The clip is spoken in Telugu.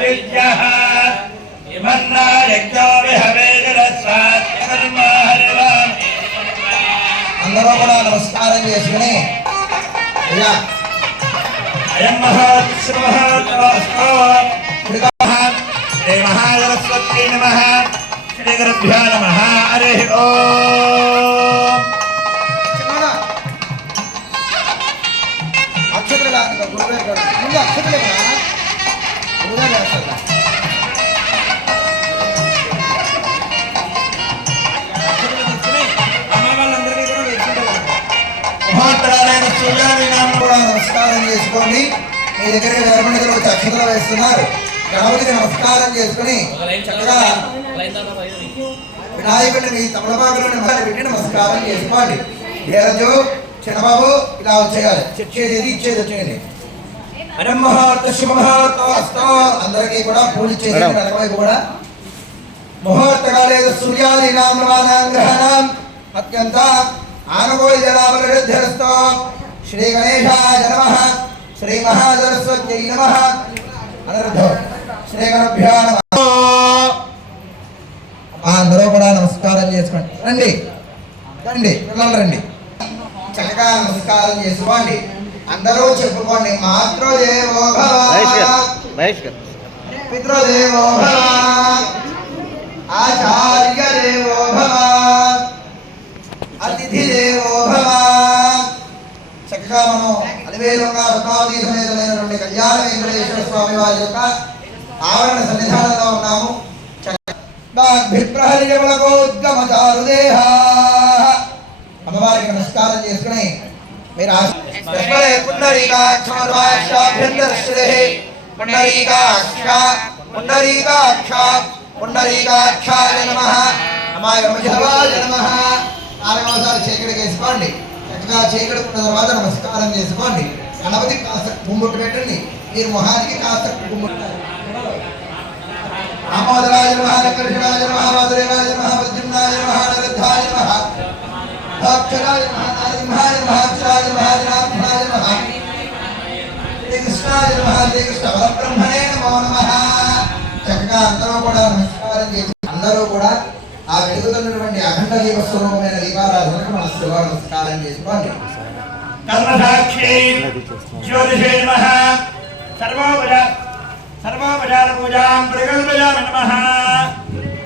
విద్యః ఇమన్నా యజ్ఞో విహవేగర స్వాత్మర్మాహరివామి అందరూ కూడా నమస్కారం చేసుకుని అయ్యా అయం మహాత్మహాత్మస్తు శ్రీ మహాసరస్వతీ నమ. శ్రీ గురుభ్యో నమ. హరి ఓం. అక్షతలు. ముందు అక్షతలు నామం కూడా నమస్కారం చేసుకోండి మీ దగ్గరికి వేరపండితులు వచ్చి అక్షతలు వేస్తున్నారు. గణపతికి నమస్కారం చేసుకుని చక్కగా వినాయకుడిని మీ తమలపాకులను పెట్టి నమస్కారం చేసుకోండి. ధీరజు చిన్నబాబు ఇలా వచ్చేయాలి. ఇచ్చేది ఇచ్చేది వచ్చేయండి. మహార్త అందరికీ కూడా పూజ చేయండి వెనకవైపు కూడా. ముహూర్తకాలే సూర్యాది నామనాగ్రహణం అత్యంత ఆనుకూల్యనామృద్ధిరస్తో శ్రీ గణేశాయ నమ శ్రీ మహాసరస్వత్యై నమ అనర్థం శ్రీ గణభ్యో నమ అందరూ కూడా నమస్కారం చేసుకోండి. రండి. రండి. పిల్లలు రండి. చక్కగా నమస్కారం చేసుకోండి. అందరూ చెప్పుకోండి. మాతృదేవో భవ పితృదేవో భవ ఆచార్య ఇంకా మనం అలివేలంగా పద్మావతి కళ్యాణ వెంకటేశ్వర స్వామి వారి యొక్క ఆవరణ సన్నిధానంలో ఉన్నాము. అమ్మవారికి నమస్కారం చేసుకుని మీరు పుండరీకాక్ష పుండరీకాక్ష పుండరీకాక్షాయ నమ. అమాయ నమ. నాలుగవసారి చీకటి వేసుకోండి. చక్కగా చీకడుకున్న తర్వాత నమస్కారం చేసుకోండి. గణపతికి కాస్త గుమ్ముట్టు పెట్టండి. మీరు మొహానికి కాస్త గుమ్ముట్టు ఆమోదరాయ నమ కృష్ణాయ నమ మహానరుద్ధాయ నమ ప్రద్యుమ్నాయ నమ నరద్ధాయ నమ అక్షరాయ నమ నరసింహాయ నమ శ్రీకృష్ణాయ నమ శ్రీకృష్ణ పరబ్రహ్మణే నమో నమ. చక్కగా అందరూ కూడా నమస్కారం చేసి అందరూ కూడా ఆ వెలుగుతున్నటువంటి అఖండ స్వరూపమైన దీపారాధనకు నమస్కారం నమస్కారం చేసుకోండి కర్మసాక్షి జ్యోతిషే నమ. సర్వోపజ సర్వోపచార పూజాం ప్రకల్పయామి నమ.